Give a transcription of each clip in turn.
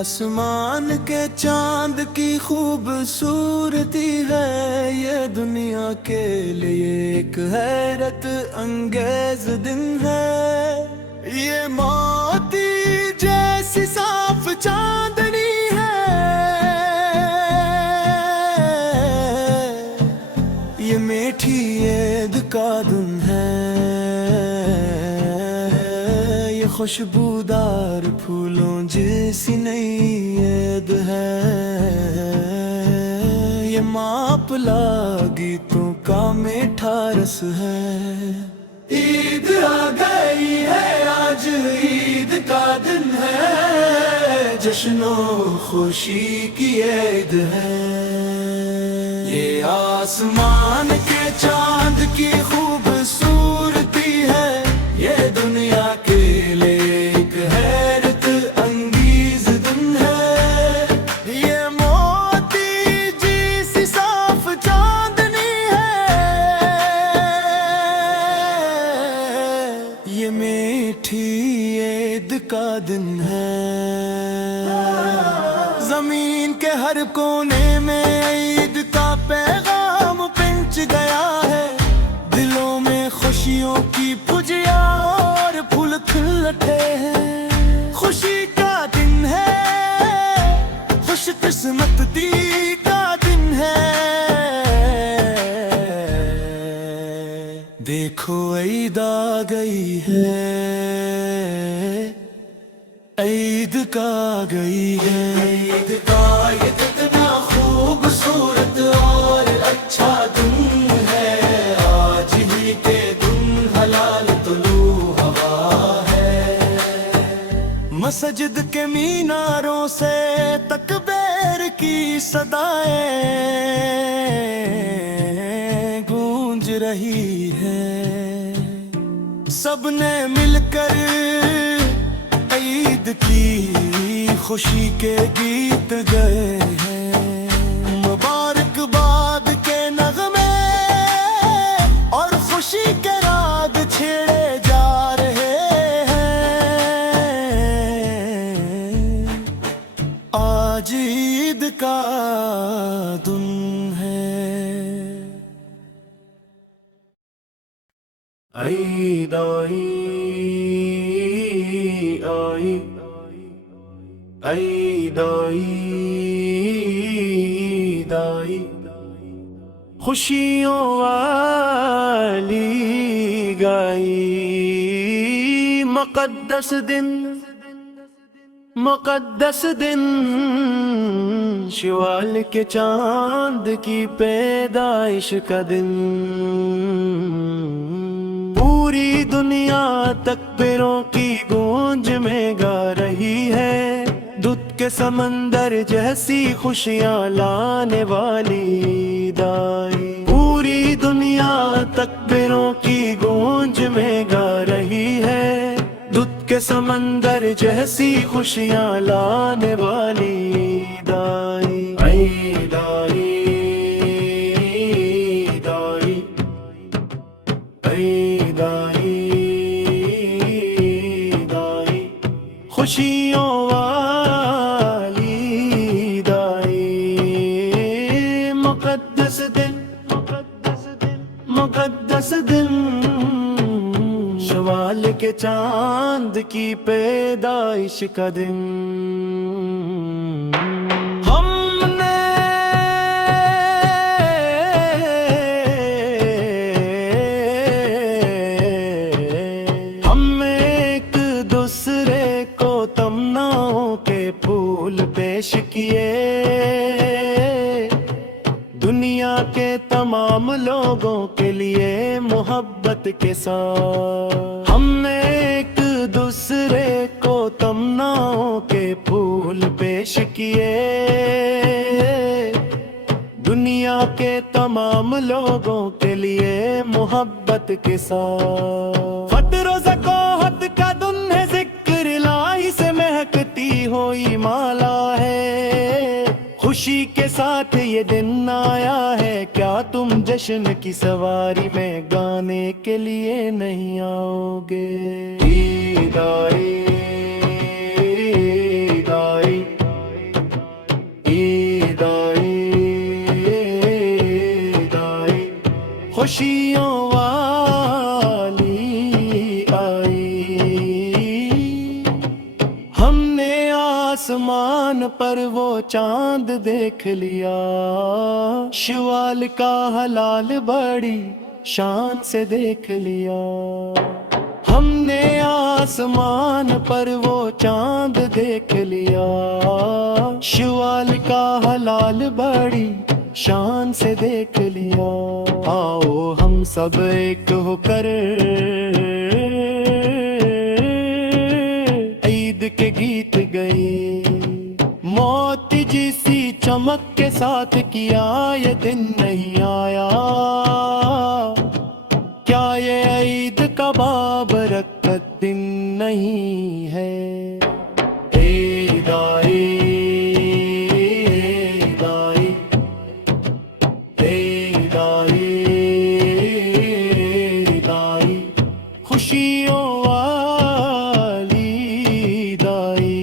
آسمان کے چاند کی خوبصورتی ہے، یہ دنیا کے لیے ایک حیرت انگیز دن ہے۔ یہ موتی جیسی صاف چاندنی ہے، یہ میٹھی عید کا دن ہے، یہ خوشبودار پھولوں جیسی نئی عید ہے، یہ ماپلا گیتوں کا میٹھا رس ہے۔ عید آ گئی ہے، آج عید کا دن ہے، جشن و خوشی کی عید ہے۔ یہ آسمان کے چاند کی خوبصورتی ہے، یہ دنیا کے لیے ایک حیرت انگیز دن ہے۔ یہ موتی جیسی صاف چاندنی ہے، یہ میٹھی عید کا دن ہے۔ زمین کے ہر کونے میں عید کا پیغام پہنچ گیا ہے، دلوں میں خوشیوں کی پھجیاں اور پھول کھل اٹھے ہیں۔ خوشی کا دن ہے، خوش قسمتی کا دن ہے، دیکھو عید آ گئی ہے، عید کا آ گئی ہے۔ عید کا یہ کتنا خوبصورت اور اچھا دن ہے، آج ہی کے دن حلال طلوع ہوا ہے۔ مسجد کے میناروں سے تکبیر کی صدائیں گونج رہی ہیں، سب نے مل کر عید کی خوشی کے گیت گائے ہیں۔ مبارکباد کے نغمے اور خوشی کے راگ چھیڑے جا رہے ہیں، آج عید کا دن ہے۔ عید آئی آئی، عید آئی آئی، خوشیوں والی گائی، مقدس دن مقدس دن، شوال کے چاند کی پیدائش کا دن، پوری دنیا تکبیروں کی گونج میں گا رہی ہے، دودھ کے سمندر جیسی خوشیاں لانے والی عید آئی۔ پوری دنیا تکبیروں کی گونج میں گا رہی ہے، دودھ کے سمندر جیسی خوشیاں لانے والی عید آئی۔ عید آئی عید آئی، عید آئی عید آئی، خوشیوں والی عید آئی، مقدس دن مقدس دن، شوال کے چاند کی پیدائش کا دن۔ ہم ایک دوسرے کو تمناؤں کے پھول پیش کیے، دنیا کے تمام لوگوں کے لیے محبت کے ساتھ، ہم نے ایک دوسرے کو تمناؤں کے پھول پیش کیے، دنیا کے تمام لوگوں کے لیے محبت کے ساتھ۔ فطر و ذکاہت کا دن ہے، ذکر الہی سے مہکتی ہوئی مالا ہے، خوشی کے ساتھ یہ دن آیا ہے، کیا تم جشن کی سواری میں گانے کے لیے نہیں آؤ گے؟ عید آئی عید آئی، خوشیوں والی آئی، ہم نے آسمان پر وہ چاند دیکھ لیا، شوال کا ہلال بڑی شان سے دیکھ لیا، ہم نے آسمان پر وہ چاند دیکھ لیا، شوال کا ہلال بڑی شان سے دیکھ لیا، آؤ ہم سب ایک ہو کر عید کے گیت گئے، موت جیسی چمک کے ساتھ کیا یہ دن نہیں آیا، کیا یہ عید کا بابرکت دن نہیں ہے؟ عید آئی، عید آئی، عید آئی، عید آئی، خوشیوں والی عید آئی۔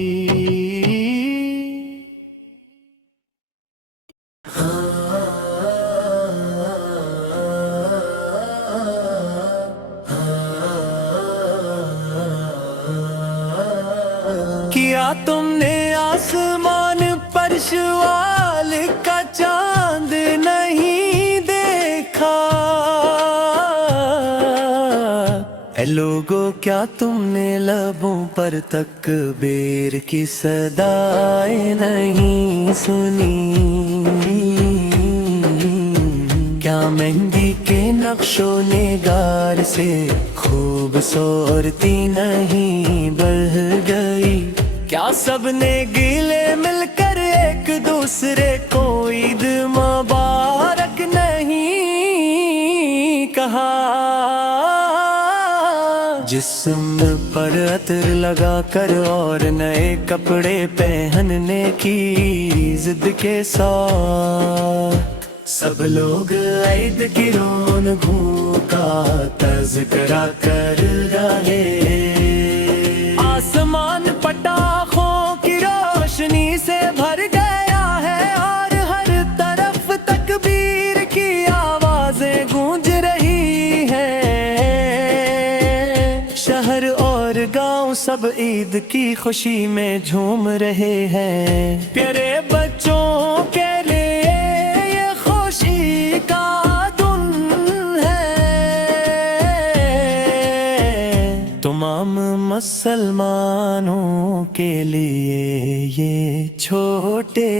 کیا تم نے آسمان پر شوال کا چاند نہیں دیکھا؟ اے لوگو کیا تم نے لبوں پر تکبیر کی صدائیں نہیں سنی؟ کیا مہندی کے نقش و نگار سے خوبصورتی نہیں بڑھ گئی؟ کیا سب نے گلے مل کر ایک دوسرے کو عید مبارک نہیں کہا؟ جسم پر عطر لگا کر اور نئے کپڑے پہننے کی ضد کے ساتھ سب لوگ عید کی رونقوں کا تذکرہ کر رہے، آسمان پٹاخوں کی روشنی سے بھر گیا ہے اور ہر طرف تکبیر کی آوازیں گونج رہی ہیں، شہر اور گاؤں سب عید کی خوشی میں جھوم رہے ہیں، پیارے بچوں کے لیے یہ خوشی کا دن ہے، تمام مسلمانوں کے لیے یہ چھوٹے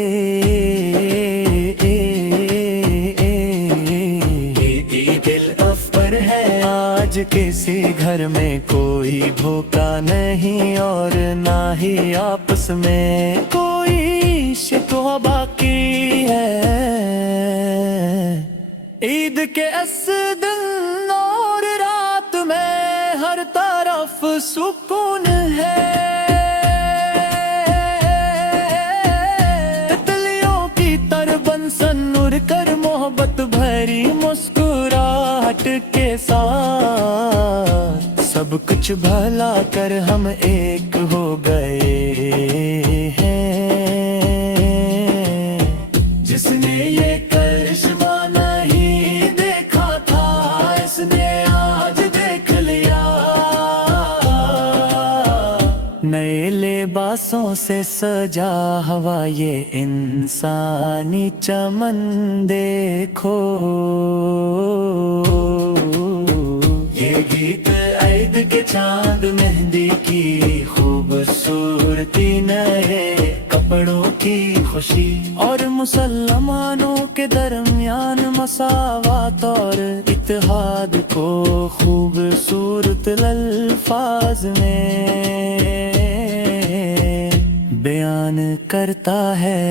عید الاکبر ہے، آج کسی گھر میں کوئی بھوکا نہیں اور نہ ہی آپس میں کوئی شکوہ باقی ہے، عید کے اس دن اور رات میں ہر طرف سکون ہے، تتلیوں کی طرح بنسن اڑ کر محبت بھری مسکراہٹ کے ساتھ سب کچھ بھلا کر ہم ایک ہو گئے ہیں، جس نے یہ کرشمہ نہیں دیکھا تھا اس نے آج دیکھ لیا، نئے لباسوں سے سجا ہوا یہ انسانی چمن دیکھو، یہ گیت عید کے چاند مہندی کی خوبصورتی، نئے کپڑوں کی خوشی اور مسلمانوں کے درمیان مساوات اور اتحاد کو خوبصورت الفاظ میں بیان کرتا ہے۔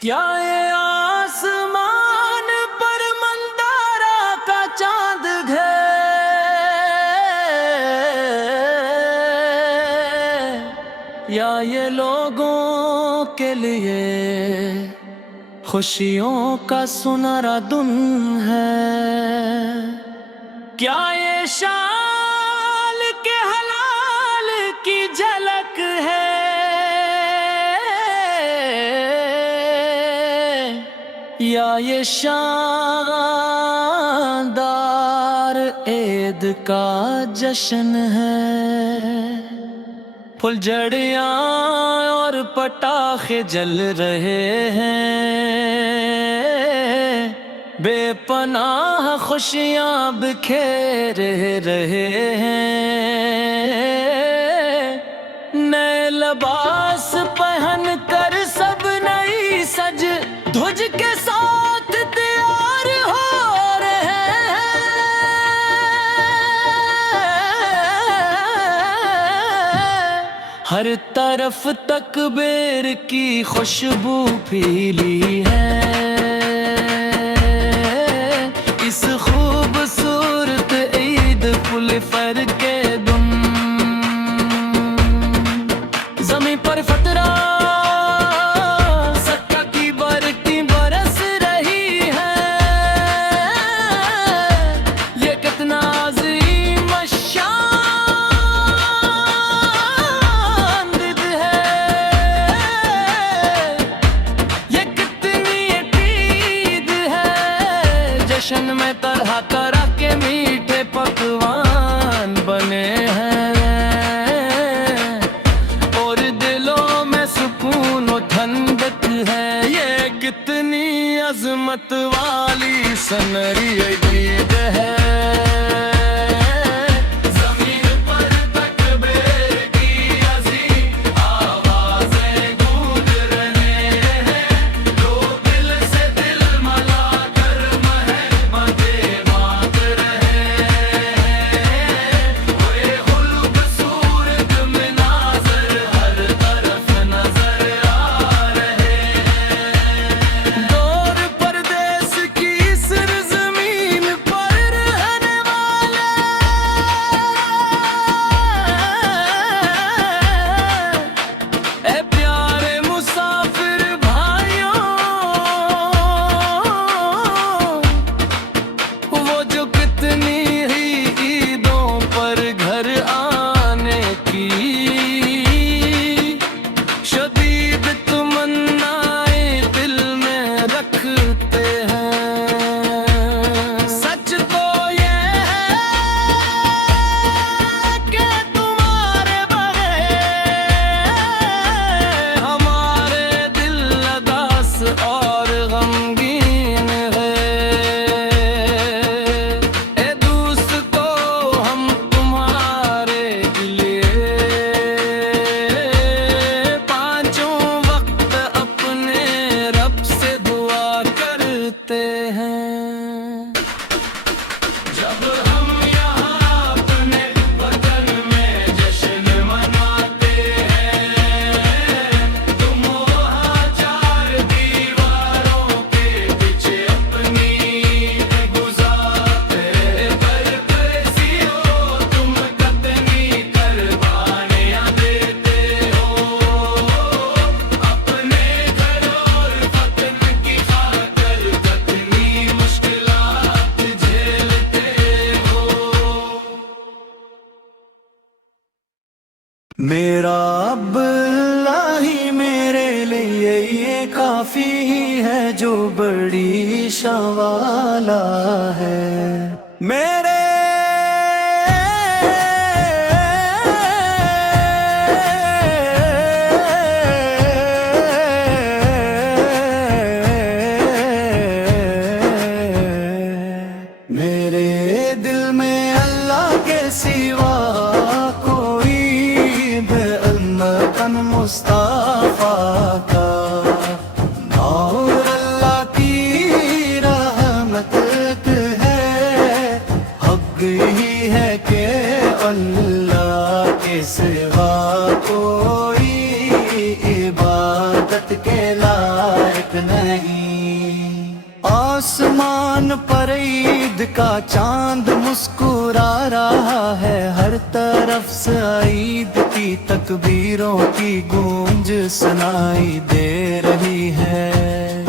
کیا یہ آسمان پر منظارہ کا چاند ہے یا یہ لوگوں کے لیے خوشیوں کا سنہرا دن ہے؟ کیا یہ شال کے حلال کی جھلک ہے کیا یہ شاندار عید کا جشن ہے، پھلجھڑیاں اور پٹاخے جل رہے ہیں، بے پناہ خوشیاں بکھیر رہے ہیں، نئے لباس پہن کر سب نئی سج دھج کے ساتھ تیار ہو رہے ہیں، ہر طرف تکبیر کی خوشبو پھیلی ہے، اس خوبصورت عید پل فر کے دم زمین پر فترہ سکہ کی برقیں برس رہی ہے، یہ کتنا عظیم الشان دن ہے، یہ کتنی عید ہے، جشن میں طرح طرح کے میٹھے پکوان بنے ہیں، اور دلوں میں سکون و ٹھنڈک ہے، یہ کتنی عظمت والی سنری عید ہے، زمین پر تکبیر کی عظیم آوازیں گونج رہے ہیں، لوگ دل سے دل ملا کر مہمت بانٹ رہے ہیں، وہ یہ خوبصورت مناظر ہر طرف نظر آ رہے ہیں، دور پردیس کی سرزمین پر رہنے والے اے پیارے مسافر بھائیوں، وہ جو کتنی ہی عیدوں پر گھر آنے کی شدید تمنائیں دل میں رکھتے ہیں، سچ تو یہ ہے کہ تمہارے بغیر ہمارے دل اداس اور غمگین ہے، اے دوستو ہم تمہارے لیے پانچوں وقت اپنے رب سے دعا کرتے ہیں، جب ہم یہاں اپنے وطن میں جشن مناتے ہیں، تم وہاں چار دیواروں کے پیچھے اپنی گزارتے، پر کیسی ہو تم کتنی قربانیاں دیتے ہو، اپنے گھر اور وطن کی خاطر کتنی مشکلات جھیلتے ہو، میرا اب اللہ ہی میرے لیے یہ کافی ہی ہے، جو بڑی شان والا ہے، میرے میرے دل میں اللہ کے سوا کوئی بے المتن مصطفیٰ کا نور اللہ کی رحمت ہے، حق ہی ہے کہ اللہ کے سوا کوئی عبادت کے لائق نہیں، آسمان پر عید کا چاند مسکرا رہا ہے، ہر طرف سے عید کی تکبیروں کی گونج سنائی دے رہی ہے،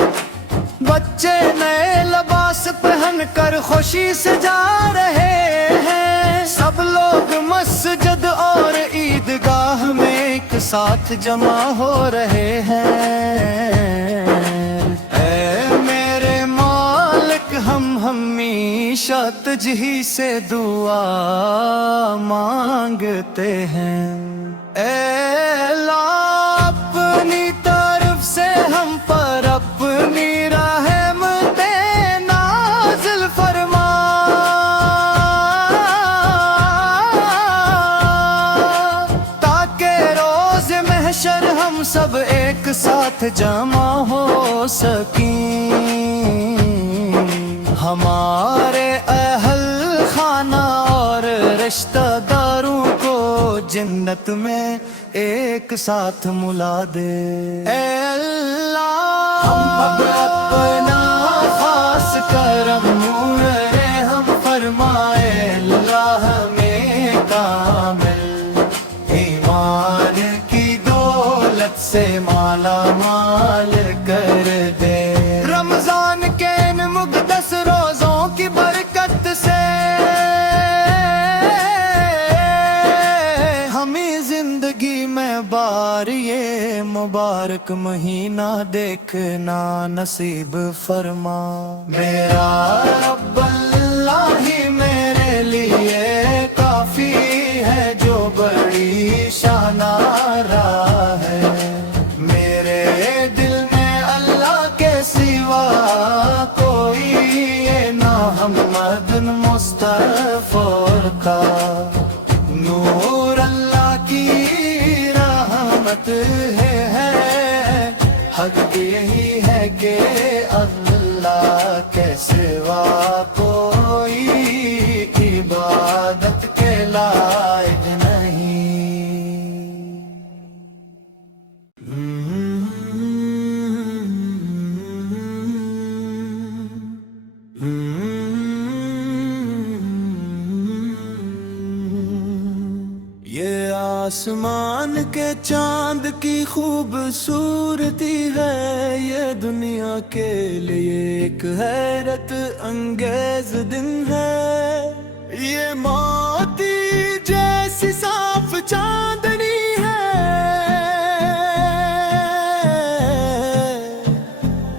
بچے نئے لباس پہن کر خوشی سے جا رہے ہیں، سب لوگ مسجد اور عیدگاہ میں ایک ساتھ جمع ہو رہے ہیں، اے میرے تجھی سے دعا مانگتے ہیں۔ اے اللہ اپنی طرف سے ہم پر اپنی رحمتیں نازل فرما، تاکہ روز محشر ہم سب ایک ساتھ جمع ہو سکیں، ہمارے اہل خانہ اور رشتہ داروں کو جنت میں ایک ساتھ ملا دے۔ اے اللہ ہم اپنا خاص کرم نور ہم فرمائے، اللہ ہمیں کامل ایمان کی دولت سے مالا مال کر دے۔ رمضان کے ان مقدس روزوں کی برکت سے ہمیں زندگی میں بار یہ مبارک مہینہ دیکھنا نصیب فرما۔ میرا رب اللہ ہی میرے لیے کافی ہے، جو بڑی شانارہ ہے، میرے دل میں اللہ کے سوا کوئی یہ نہ محمد مصطفیٰ کا نور اللہ کی رحمت ہے، حق یہی ہے کہ اللہ کے سوا کوئی عبادت کے لائق نہیں۔ یہ آسمان کے چاند کی خوبصورتی ہے، یہ دنیا کے لیے ایک حیرت انگیز دن ہے، یہ موتی جیسی صاف چاندنی ہے،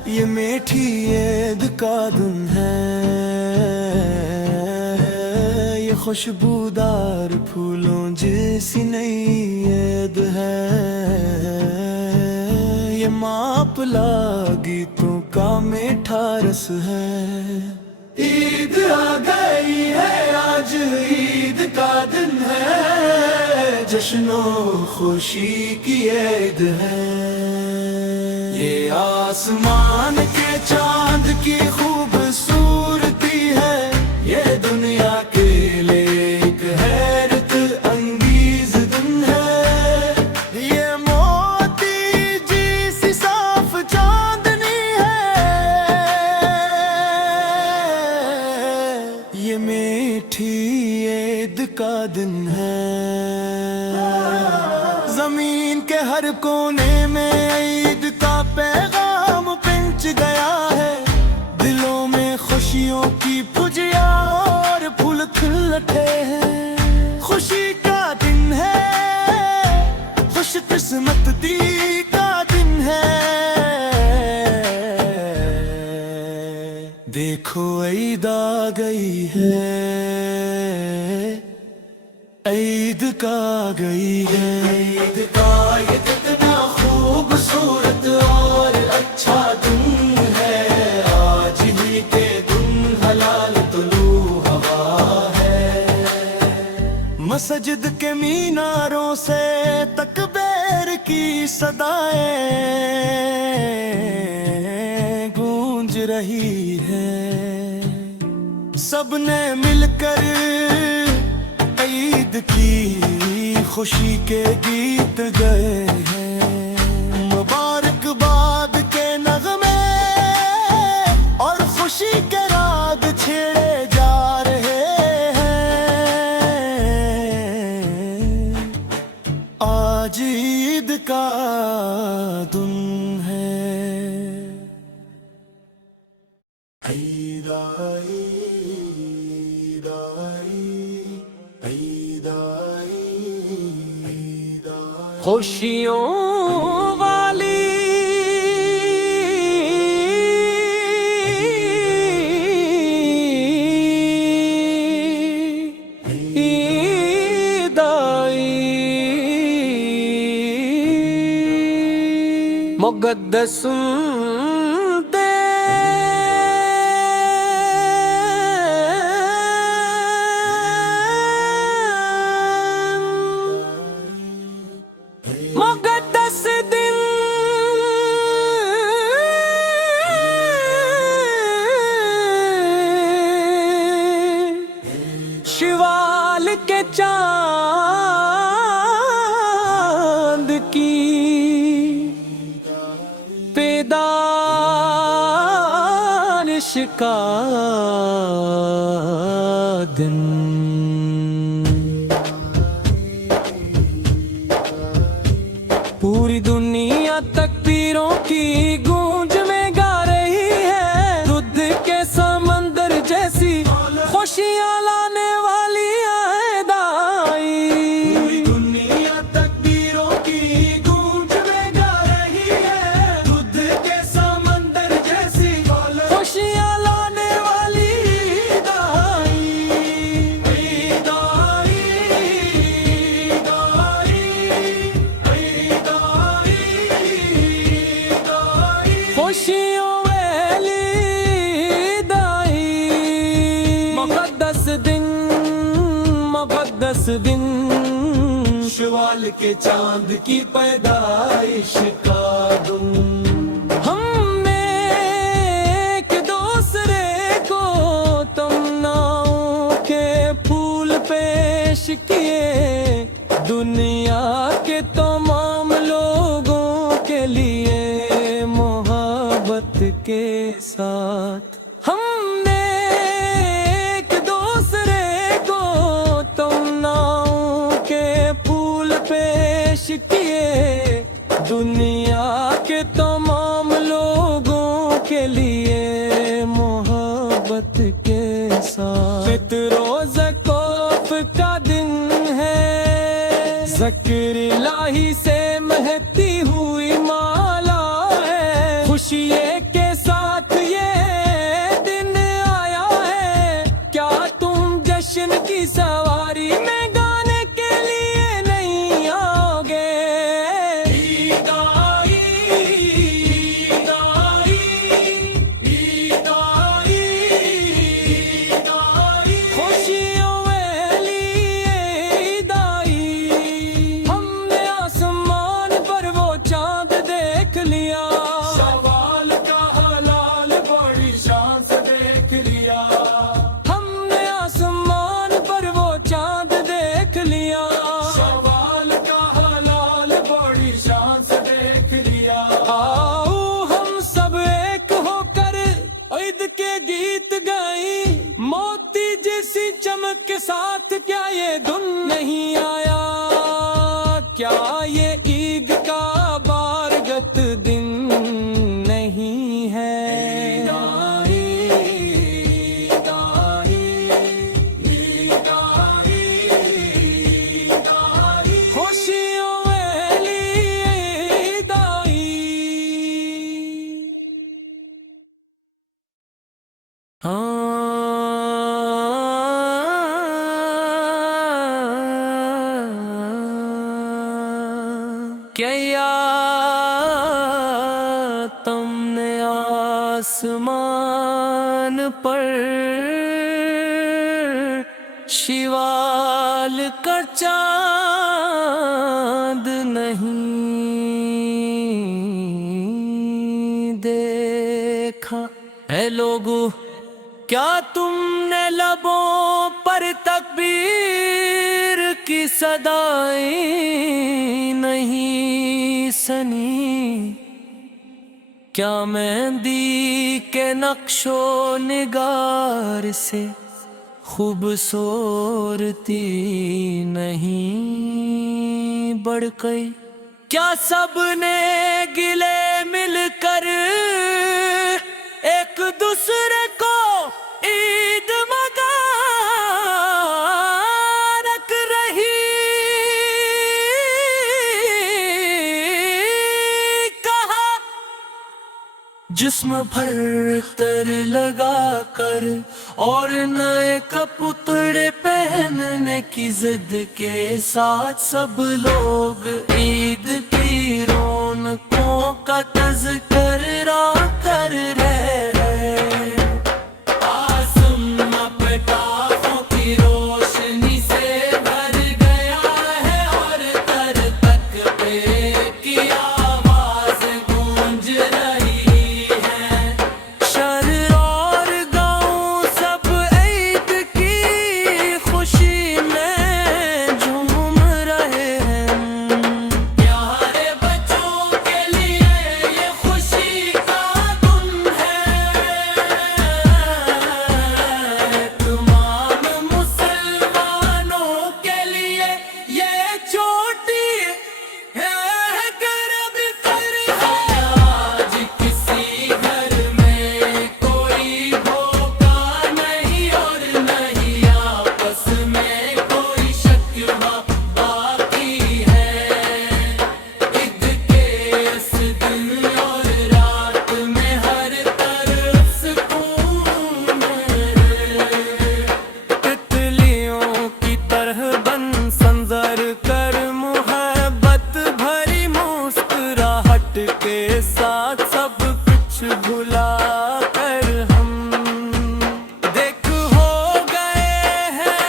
یہ میٹھی عید کا دن ہے، یہ خوشبودار پھولوں جیسی نئی عید ہے، یہ ماپلا گیتوں کا میٹھا رس ہے۔ عید آ گئی ہے، آج عید کا دن ہے، جشن و خوشی کی عید ہے، یہ آسمان کے چاند کی خوبصورتی ہے، یہ دنیا کے لیے ایک حیرت انگیز دن ہے، یہ موتی جیسی صاف چاندنی ہے، یہ میٹھی عید کا دن ہے، زمین کے ہر کونے میں عید کا پیغام پہنچ گیا ہے، دلوں میں خوشیوں کی پھجیاں اور پھول کھل اٹھے ہیں، خوشی کا دن ہے، خوش قسمتی کا دن ہے، دیکھو عید آ گئی ہے، عید کا گئی ہے، عید کا یہ کتنا خوبصورت اور اچھا دن ہے، آج ہی کے دن حلال طلوع ہوا ہے، مسجد کے میناروں سے تکبیر کی صدائیں گونج رہی ہے، سب نے مل کر عید کی خوشی کے گیت گئے ہیں، مبارکباد کے نغمے اور خوشی کے راگ چھیڑے جا رہے ہیں، آج عید کا دن ہے، عید آئی، عید آئی، عید آئی، عید آئی، خوشیوں والی مقدس دے مقدس دن شوال کے چاند کی پیدائش کا دن پوری دنیا تکبیروں کی گونج میں گا رہی ہے دودھ کے سمندر جیسی خوشیاں لانے والی ادائی پوری دنیا تکبیروں کی گونج میں گا رہی ہے دودھ کے سمندر جیسی خوشیاں لانے والی ادائی خوشیوں والی دائی مقدس دن مقدس دن شوال کے چاند کی پیدائش کا دن ہم نے ایک دوسرے کو تمناؤں کے پھول پیش کیے دنیا کے تمام لوگوں کے لیے محبت کے ساتھ ہم نے ایک دوسرے کو تمناؤں کے پھول پیش کیے دنیا کے تمام لوگوں کے لیے محبت کے ساتھ فطر و زکوف کا دن ہے ذکر الہی سے مہکتی ہوئی مالا ہے خوشی کے ساتھ یہ دن آیا ہے کیا تم جشن کی سواری میں گانے کے لیے نہیں آؤ گے عید آئی عید آئی عید آئی عید آئی خوشیوں والی عید آئی ہم نے آسمان پر وہ چاند دیکھ لیا سوال کا حلال بڑی شان سے دیکھ لیا ہم نے آسمان پر وہ چاند دیکھ لیا سوال کا حلال بڑی شان سے دیکھ لیا آؤ ہم سب ایک ہو کر عید کے گیت گائیں موتی جیسی چمک کے ساتھ کیا یہ دن نہیں آیا کیا یہ عید کا بارگت دن نہیں ہے عید آئی عید آئی عید آئی عید آئی خوشیوں والی عید آئی کیا تم نے آسمان پر شوال کا چاند نہیں دیکھا اے لوگو کیا تم نے لبوں پر تکبیر کی صدائیں نہیں سنی کیا مہندی کے نقش و نگار سے خوبصورتی نہیں بڑھ گئی کیا سب نے گلے مل کر ایک دوسرے کو عید مبارک رہی کہا جسم بھر تر لگا کر اور نئے کپڑے پہننے کی ضد کے ساتھ سب لوگ عید کی رونقوں کا کے ساتھ سب کچھ بھلا کر ہم دیکھ ہو گئے ہیں،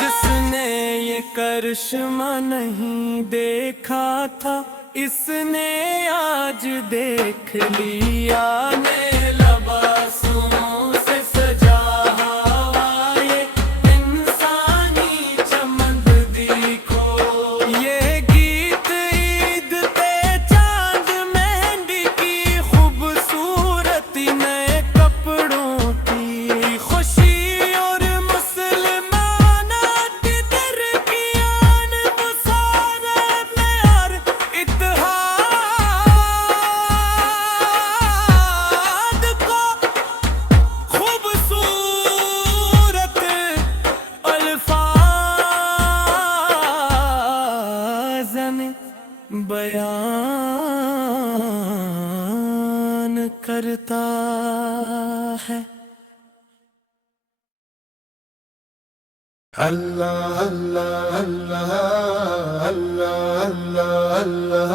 جس نے یہ کرشمہ نہیں دیکھا تھا اس نے آج دیکھ لیا، نے لباسوں سے سجا ہوا یہ انسانی چمن دیکھو، یہ گیت عید پہ چاند مہندی کی خوبصورتی نئے کپڑوں کی خوشی اور مسلمانات درمیان مسارت میں اور اتحاد کو خوبصورت الفاظ میں بیان کرتا ہے۔ اللہ اللہ اللہ اللہ اللہ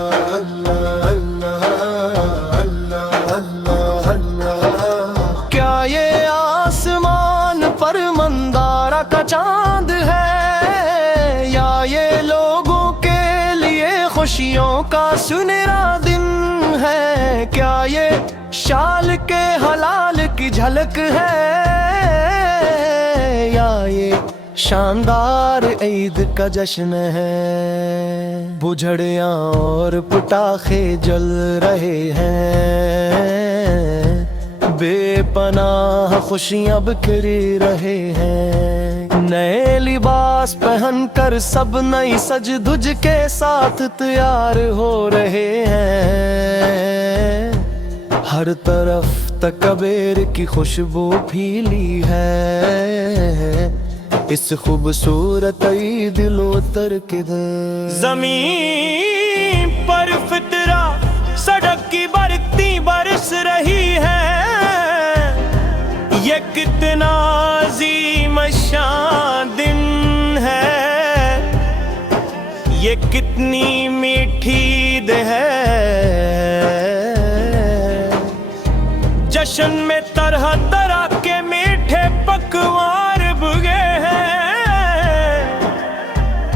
اللہ اللہ اللہ اللہ اللہ۔ کیا یہ آسمان پر مندارہ کا چاند ہے، یا یہ لوگوں کے لیے خوشیوں کا سنہرا دن ہے؟ کیا یہ شال کے حلال کی جھلک ہے، یا یہ شاندار عید کا جشن ہے؟ بجھڑیاں اور پٹاخے جل رہے ہیں، بے پناہ خوشیاں بکھری رہے ہیں، نئے لباس پہن کر سب نئی سج دھج کے ساتھ تیار ہو رہے ہیں، ہر طرف تکبیر کی خوشبو پھیلی ہے، اس خوبصورت عید لوتر کدھر؟ زمین پر فطرہ سڑک کی برکتی برس رہی ہے، یہ کتنا عظیم شان دن ہے، یہ کتنی میٹھی عید ہے، جشن میں طرح طرح کے میٹھے پکوان بھگے ہیں،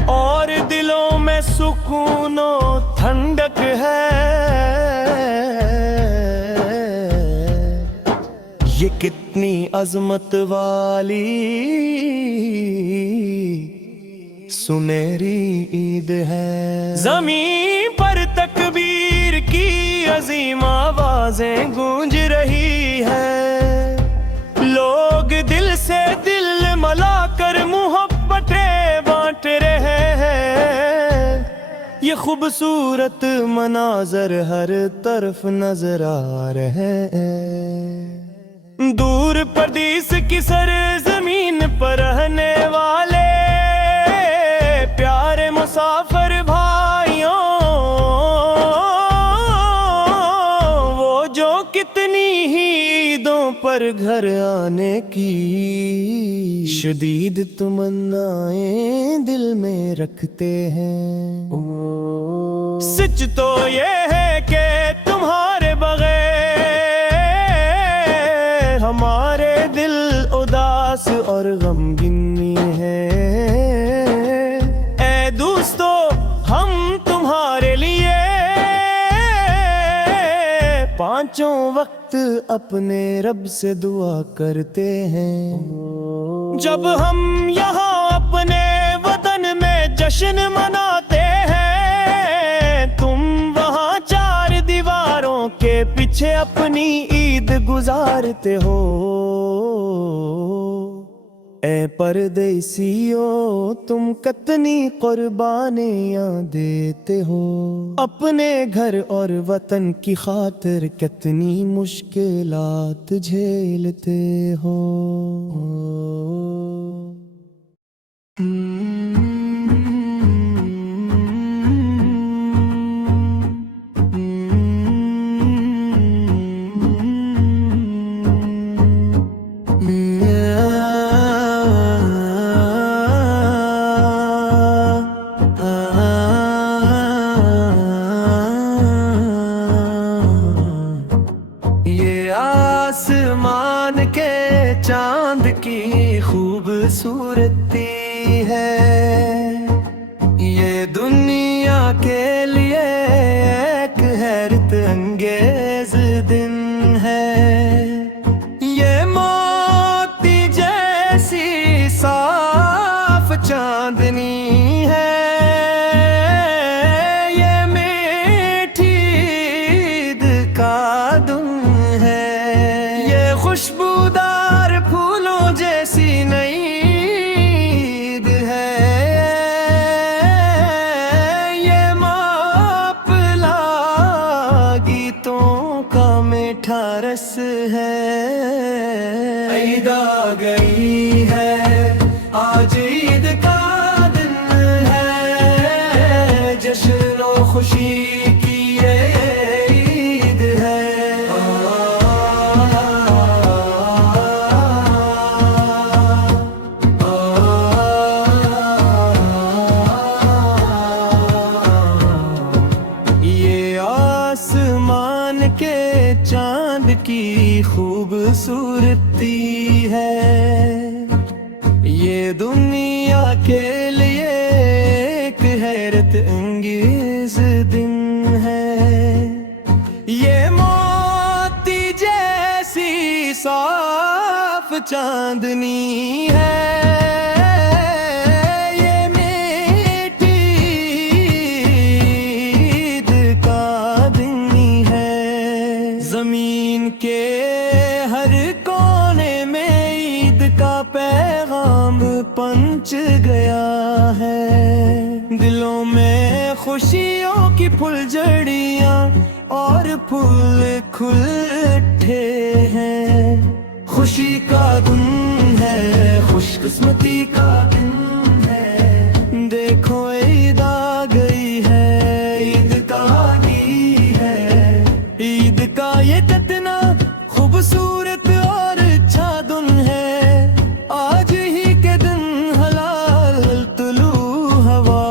اور دلوں میں سکون و ٹھنڈک ہے، یہ کتنی عظمت والی سنہری عید ہے۔ زمین پر تکبیر کی عظیم آوازیں گونج رہی ہے، لوگ دل سے دل ملا کر محبتیں بانٹ رہے ہیں، یہ خوبصورت مناظر ہر طرف نظر آ رہے ہیں، دور پردیس کی سرزمین پر رہنے والے پیارے مسافر بھائیوں، وہ جو کتنی ہی عیدوں پر گھر آنے کی شدید تمنائیں دل میں رکھتے ہیں، سچ تو یہ ہے کہ تمہارے بغیر ہمارے دل اداس اور غمگین ہیں، اے دوستو ہم تمہارے لیے پانچوں وقت اپنے رب سے دعا کرتے ہیں، جب ہم یہاں اپنے وطن میں جشن مناتے ہیں، تم وہاں چار دیواروں کے پیچھے اپنی عید گزارتے ہو، اے پردیسیو تم کتنی قربانیاں دیتے ہو، اپنے گھر اور وطن کی خاطر کتنی مشکلات جھیلتے ہو۔ چاند کی خوبصورتی ہے، یہ دنیا کے لیے ایک حیرت انگیز دن ہے، یہ موتی جیسی صاف چاندنی ہے، یہ میٹھی عید کا دن ہے، یہ خوشبودار پھولوں جیسی نئی عید ہے، یہ ماپلا گیتوں کا میٹھا رس ہے، عید آ گئی ہے، آج عید کا دن ہے، جشن و خوشی کی یہ عید ہے، یہ آسمان کے چاند کی خوبصورتی ہے، یہ دنیا کے لیے ایک حیرت انگیز دن ہے، یہ موتی جیسی صاف چاندنی ہے، یہ میٹھی عید کا دن ہے، زمین کے ہر کونے میں عید کا پیغام پنچ گیا ہے، دلوں میں خوشیوں کی پھلجھڑیاں اور پھول کھل اٹھے ہیں، خوشی کا دن ہے، خوش قسمتی کا دن ہے، دیکھو عید آ گئی ہے، عید کا آگی ہے، عید کا یہ کتنا خوبصورت اور اچھا دن ہے، آج ہی کے دن حلال طلوع ہوا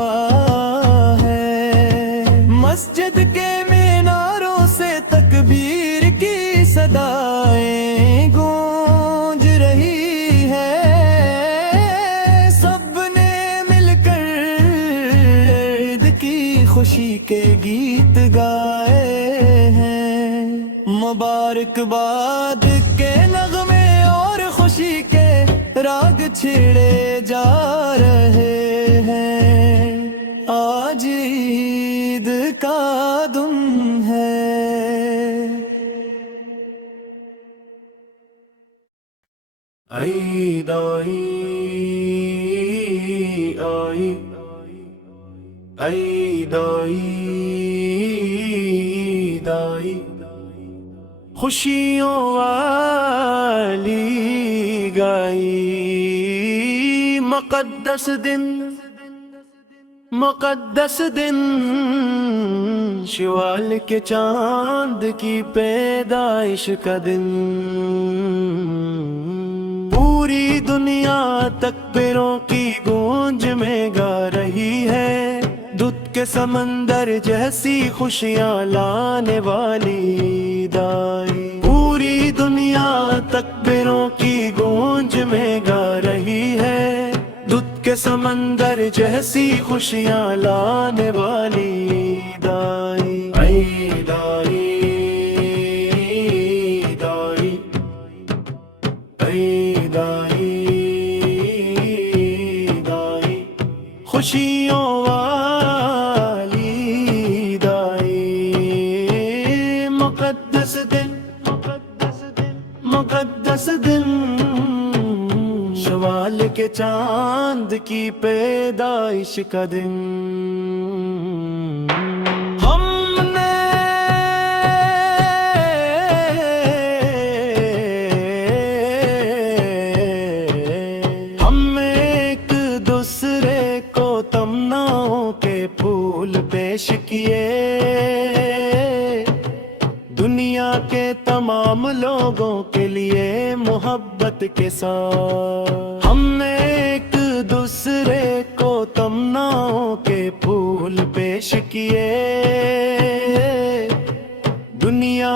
ہے، مسجد کے میناروں سے تکبیر کی صدائیں گونج رہی ہے، سب نے مل کر عید کی خوشی کے گیت گائے ہیں، مبارکباد کے نغمے اور خوشی کے راگ چھڑے جا رہے ہیں، آج عید کا دن ہے۔ عید آئی آئی، عید آئی آئی، خوشیوں والی گائی، مقدس دن مقدس دن، شوال کے چاند کی پیدائش کا دن، پوری دنیا تکبیروں کی گونج میں گا رہی ہے، دودھ کے سمندر جیسی خوشیاں لانے والی عید آئی، پوری دنیا تکبیروں کی گونج میں گا رہی ہے، دودھ کے سمندر جیسی خوشیاں لانے والی عید آئی، عید آئی عید آئی، عید آئی عید آئی، خوشیوں والی عید آئی، مقدس دن مقدس دن مقدس دن، شوال کے چاند کی پیدائش کا دن، ہم ایک دوسرے کو تمناؤں کے پھول پیش کیے، دنیا کے تمام لوگوں کے لیے محبت کے ساتھ ہم نے ایک دوسرے کو تمناؤں کے پھول پیش کیے، دنیا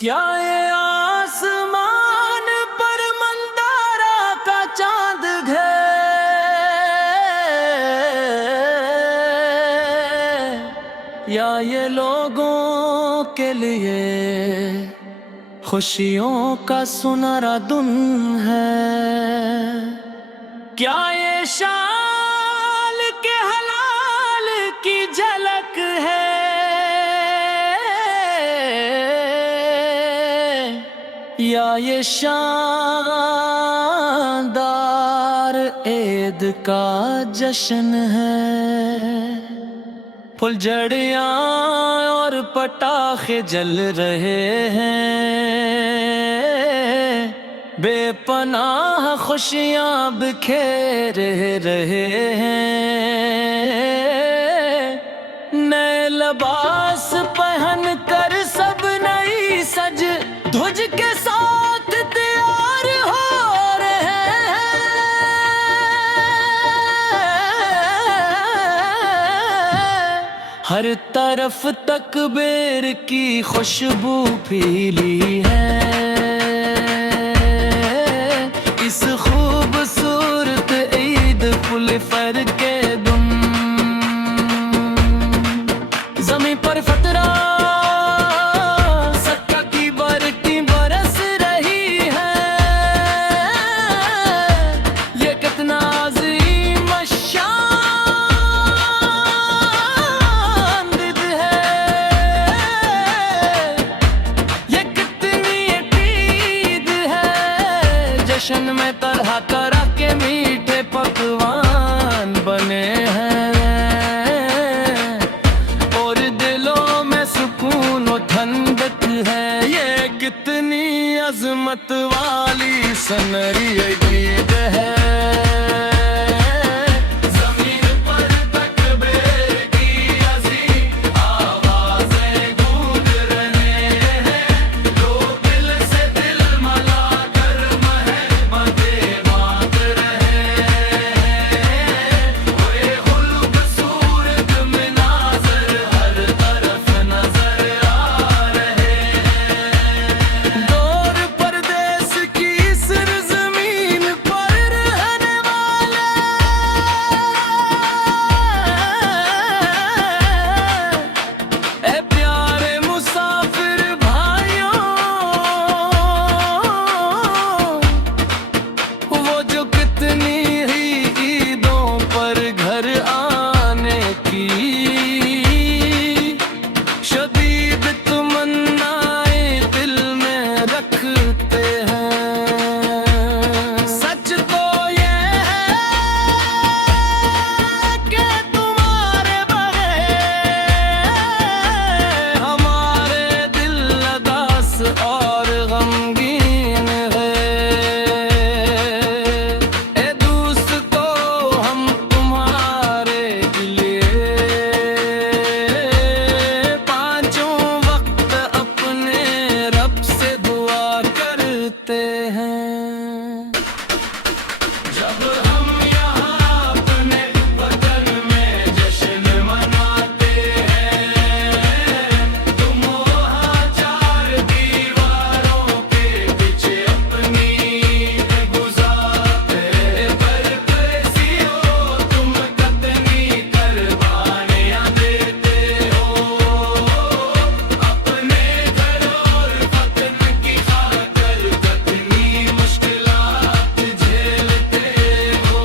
کیا یہ آسمان پر مندارا کا چاند ہے یا یہ لوگوں کے لیے خوشیوں کا سنہرا دن ہے؟ کیا یہ شال کے حلال کی جھلک ہے یا یہ شاندار عید کا جشن ہے؟ پھلجھڑیاں اور پٹاخے جل رہے ہیں، بے پناہ خوشیاں بکھیر رہے ہیں، نئے لباس پہن کر سب نئی سج دھج کے ساتھ تیار ہو رہے ہیں۔ ہر طرف تکبیر کی خوشبو پھیلی ہے، اس خوبصورت عید پل فر کے دن زمین پر فترہ صدقہ کی برکتیں برس رہی ہے، یہ کتنا عظیم شان دن ہے، یہ کتنی عید ہے، جشن میں طرح طرح کے میٹھے پکوان بنے ہیں، اور دلوں میں سکون و ٹھنڈک ہے، یہ کتنی عظمت والی سنہری عید ہے۔ زمین پر تکبیر کی عظیم آوازیں گونج رہے ہیں، لوگ دل سے دل ملا کر محبتیں بانٹ رہے ہیں، وہ خوبصورت مناظر ہر طرف نظر آ رہے ہیں۔ دور پردیس کی سرزمین پر رہنے والے اے پیارے مسافر بھائیوں، وہ جو کتنی ہی عیدوں پر گھر آنے کی شدید تمنائیں دل میں رکھتے ہیں، سچ تو یہ ہے کہ تمہارے بغیر ہمارے دل اداس اور غمگین ہے، اے دوستو ہم تمہارے لیے پانچوں وقت اپنے رب سے دعا کرتے ہیں۔ جب ہم یہاں اپنے وطن میں جشن مناتے ہیں، تم وہاں چار دیواروں کے پیچھے اپنی گزارتے، پر کیسی ہو تم کتنی قربانیاں دیتے ہو، اپنے گھر اور وطن کی خاطر کتنی مشکلات جھیلتے ہو۔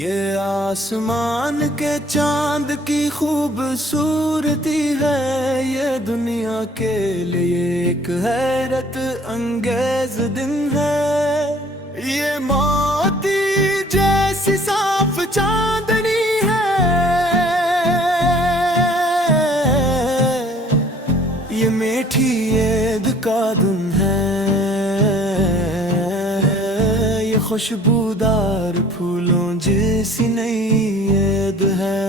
یہ آسمان کے چاند کی خوبصورتی ہے، یہ دنیا کے لیے ایک حیرت انگیز دن ہے، یہ موتی جیسی صاف چاندنی ہے، یہ میٹھی عید کا دن ہے، یہ خوشبودار پھولوں جیسی نئی عید ہے،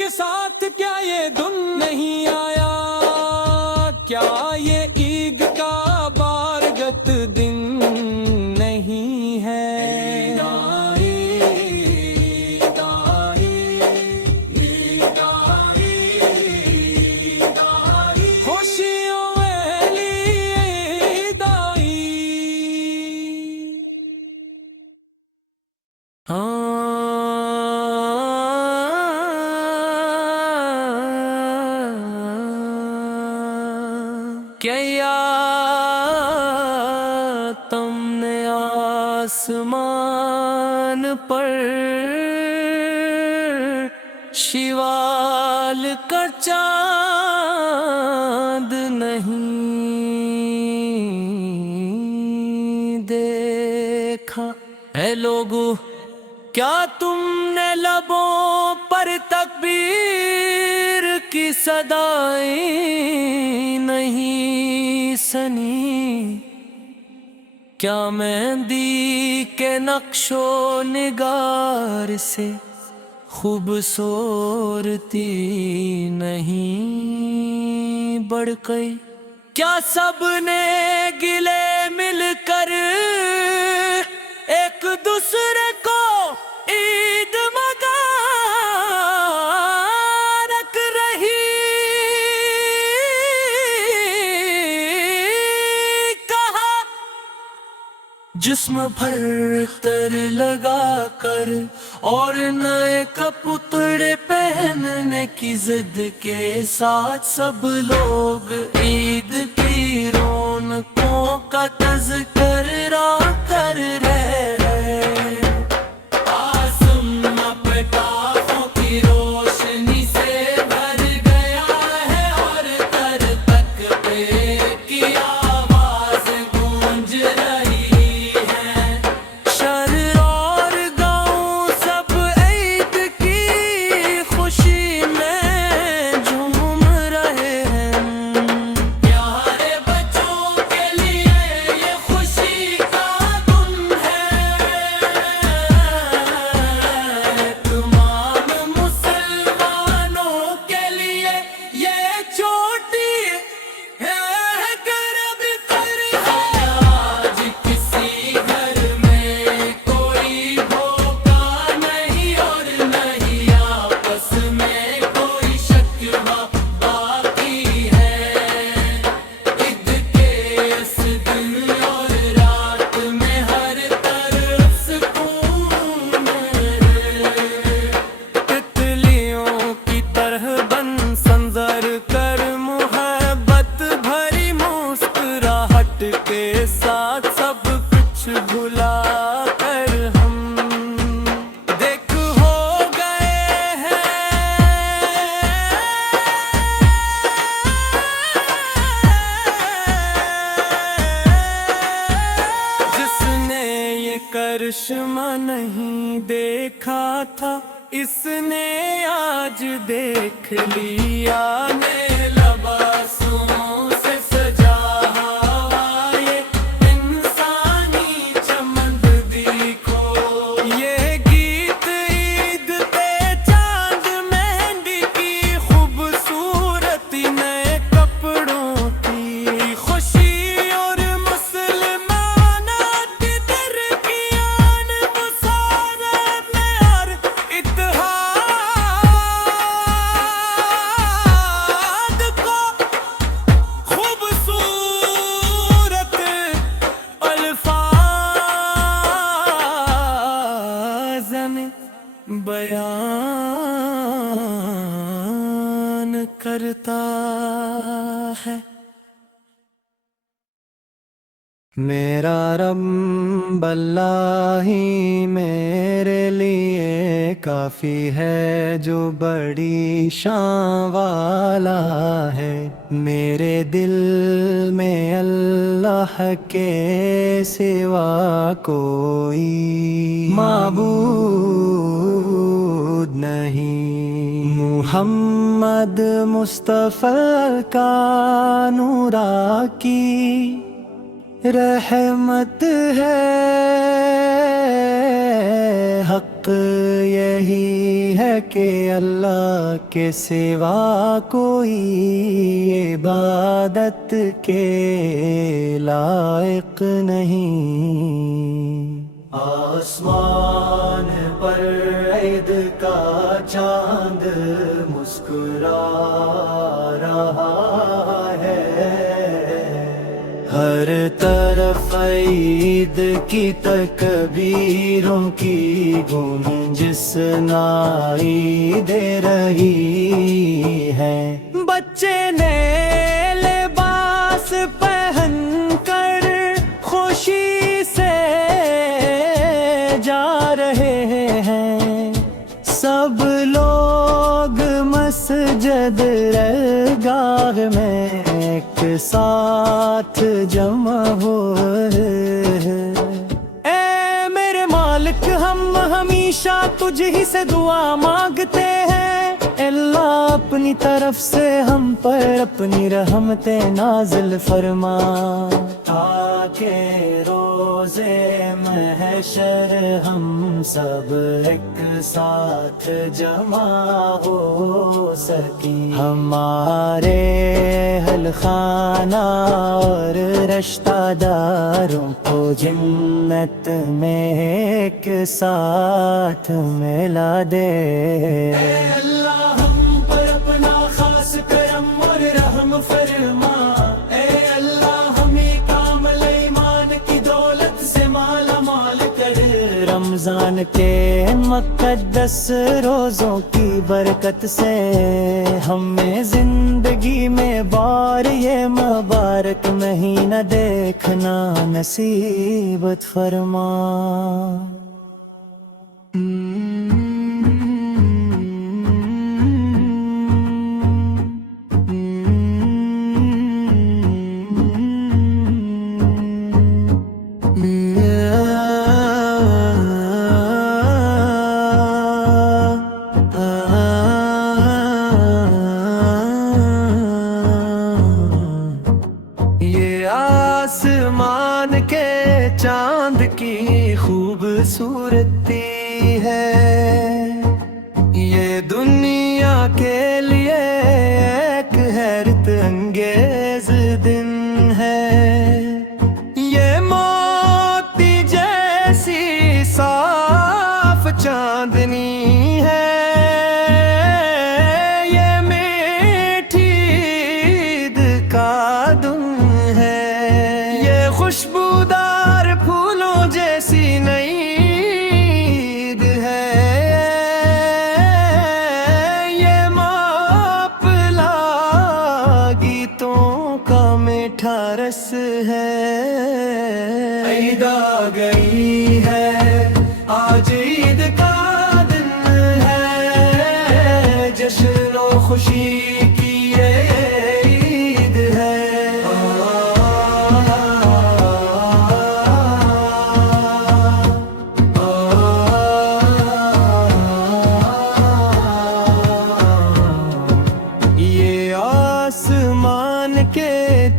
کے ساتھ کیا یہ دن نہیں آیا؟ کیا یہ عید کا بارگت دن نہیں ہے؟ خوشیوں والی عید آئی۔ کیا تم نے آسمان پر شیوال کا چاند نہیں دیکھا؟ اے لوگو، کیا تم نے لبوں پر تکبیر کی صدائیں نہیں سنی؟ کیا مہندی کے نقش و نگار سے خوبصورتی نہیں بڑھ گئی؟ کیا سب نے گلے مل کر ایک دوسرے کو عید مبارک رہی کہا؟ جسم بھر تر لگا کر اور نئے کپڑے پہننے کی ضد کے ساتھ سب لوگ عید کی رونقوں کا تذکرہ کر رہے ہیں۔ آسمان پٹاخوں کی روشنی سے بھر گیا ہے اور تر تک پہ کی آواز گونج رہی ہے۔ شہر اور گاؤں سب عید کی خوشی میں جھوم رہے ہیں۔ پیارے بچوں کے لیے یہ خوشی کا دن ہے، تمام مسلمانوں کے لیے یہ چھوٹی ہے کرب فرحت۔ آج کسی گھر میں کوئی دھوکہ نہیں اور نہیں آپس میں کوئی شکوہ باقی ہے۔ عید کے اس دن اور رات میں ہر طرف سکون ہے۔ تتلیوں کی طرح بن سنظر کر محبت بھری مسکراہٹ کے ساتھ سب کچھ بھلا کر ہم دیکھ ہو گئے ہیں۔ جس نے یہ کرشمہ نہیں دیکھا تھا، اس نے آج دیکھ لیا۔ نئے لباسوں سے سجا ہوا یہ انسانی چمن دیکھو، یہ گیت عید پہ چاند مہندی کی خوبصورتی نئے کپڑوں کی خوشی اور مسلمانات کی ترقیان مسارت میں اور اتحاد کو خوبصورت الفاظ میں بیان کرتا ہے۔ میرا رب اللہ ہی میرے لیے کافی ہے، جو بڑی شان والا ہے۔ میرے دل میں اللہ کے سوا کوئی معبود نہیں۔ محمد مصطفیٰ کا نورا کی رحمت ہے، حق یہ رہی ہے کہ اللہ کے سوا کوئی عبادت کے لائق نہیں۔ آسمان پر عید کا چاند مسکرا رہا ہے، ہر طرف عید کی تکبیروں کی گونج سنائی دے رہی ہے۔ بچے نئے لباس پہن کر خوشی سے جا رہے ہیں، سب لوگ مسجد درگاہ میں ایک ساتھ جمع ہوئے ہیں۔ اے میرے مالک، ہم ہمیشہ تجھ ہی سے دعا مانگتے ہیں، اللہ اپنی طرف سے ہم پر اپنی رحمتیں نازل فرما، تاکہ روزے محشر ہم سب ایک ساتھ جمع ہو سکیں۔ ہمارے اہل خانہ اور رشتہ داروں کو جنت میں ایک ساتھ ملا دے۔ اے اللہ ہم پر اپنا خاص کرم اور رحم فرما، اے اللہ ہمیں کامل ایمان کی دولت سے مالا مال کر، رمضان کے مقدس روزوں کی برکت سے ہمیں زندگی میں بار یہ مبارک مہینہ دیکھنا نصیبت فرما۔ آسمان کے چاند کی خوبصورتی ہے، یہ دنیا کے لیے ایک حیرت انگیز دن ہے، یہ موتی جیسی صاف چاندنی ہے، یہ میٹھی عید کا دن ہے، خوشبودار پھولوں جیسی نئی عید ہے، یہ ماپلا گیتوں کا میٹھا رس ہے۔ عید آ گئی ہے، آج عید کا دن ہے، جشن و خوشی کی عید ہے۔ آسمان کے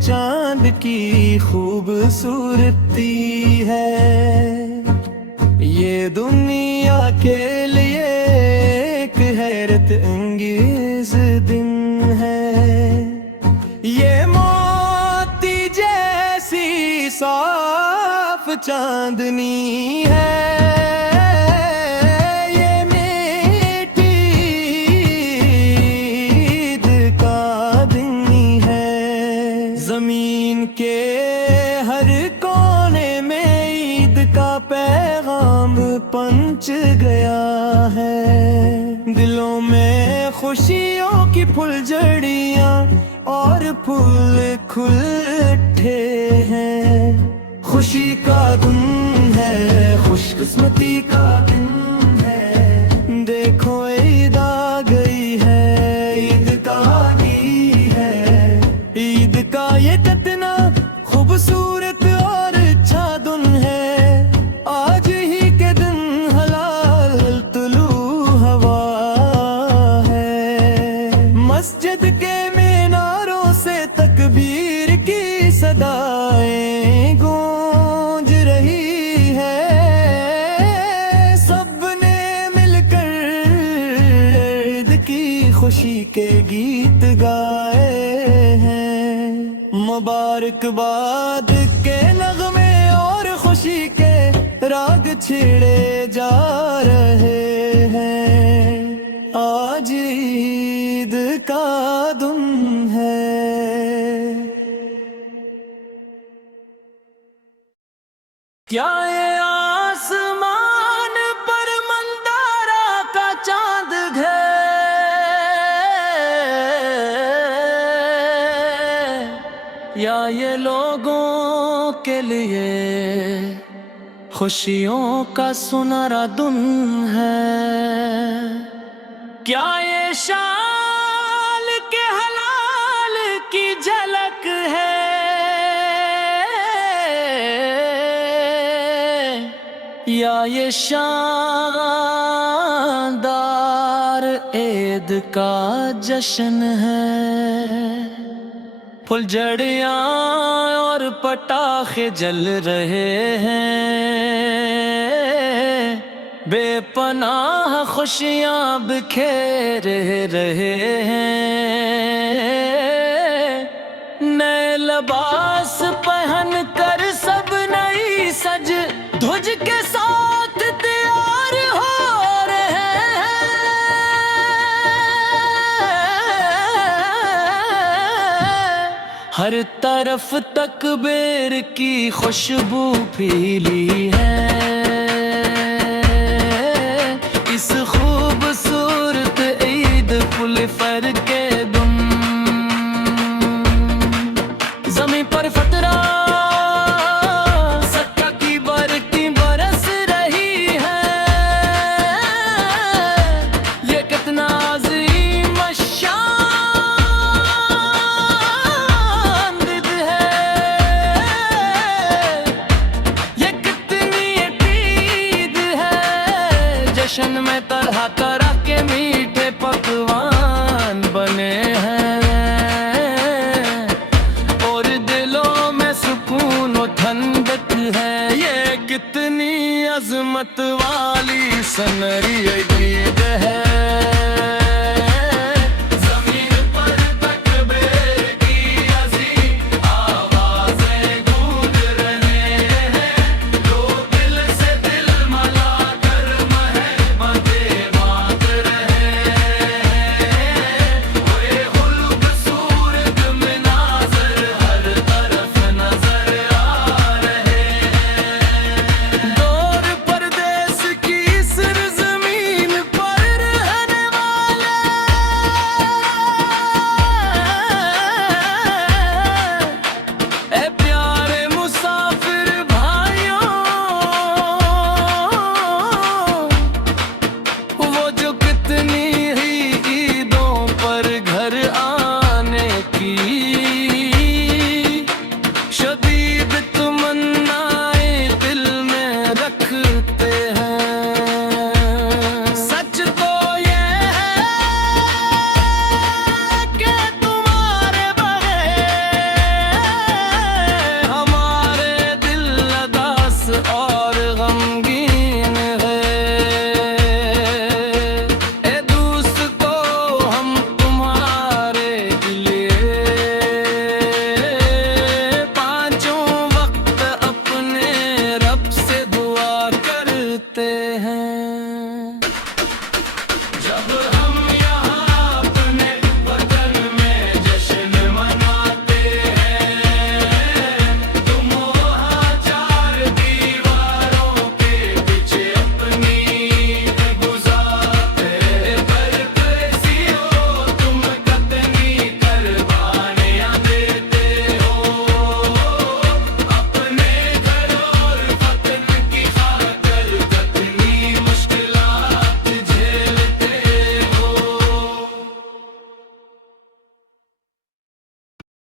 چاند کی خوبصورتی ہے، یہ دنیا کے لیے ایک حیرت انگیز دن ہے، یہ موتی جیسی صاف چاندنی ہے، زمین کے ہر کونے میں عید کا پیغام پہنچ گیا ہے، دلوں میں خوشیوں کی پھلجھڑیاں اور پھول کھل اٹھے ہیں، خوشی کا دن ہے، خوش قسمتی کا دن ہے، دیکھو عید آ گئی ہے، عید کا یہ کتنا خوبصورت اور اچھا دن ہے، آج ہی کے دن حلال طلوع ہوا ہے، مسجد کے میناروں سے تکبیر کی صدائیں گونج رہی ہے، سب نے مل کر کے گیت گائے ہیں، مبارکباد کے نغمے اور خوشی کے راگ چھڑے جا رہے ہیں، آج عید کا دن ہے۔ کیا یہ آسمان پر مندارا کا چاند ہے، یا یہ لوگوں کے لیے خوشیوں کا سنہرا دن ہے؟ کیا یہ شال کے حلال کی جھلک ہے، یا یہ شاندار عید کا جشن ہے؟ پھلجھڑیاں اور پٹاخے جل رہے ہیں، بے پناہ خوشیاں بکھیر رہے ہیں، نئے لباس پہن کر سب نئی سج دھج کے ساتھ تیار ہو رہے ہیں، ہر طرف تکبیر کی خوشبو پھیلی ہے، اس خوبصورت عید پل فر کے دن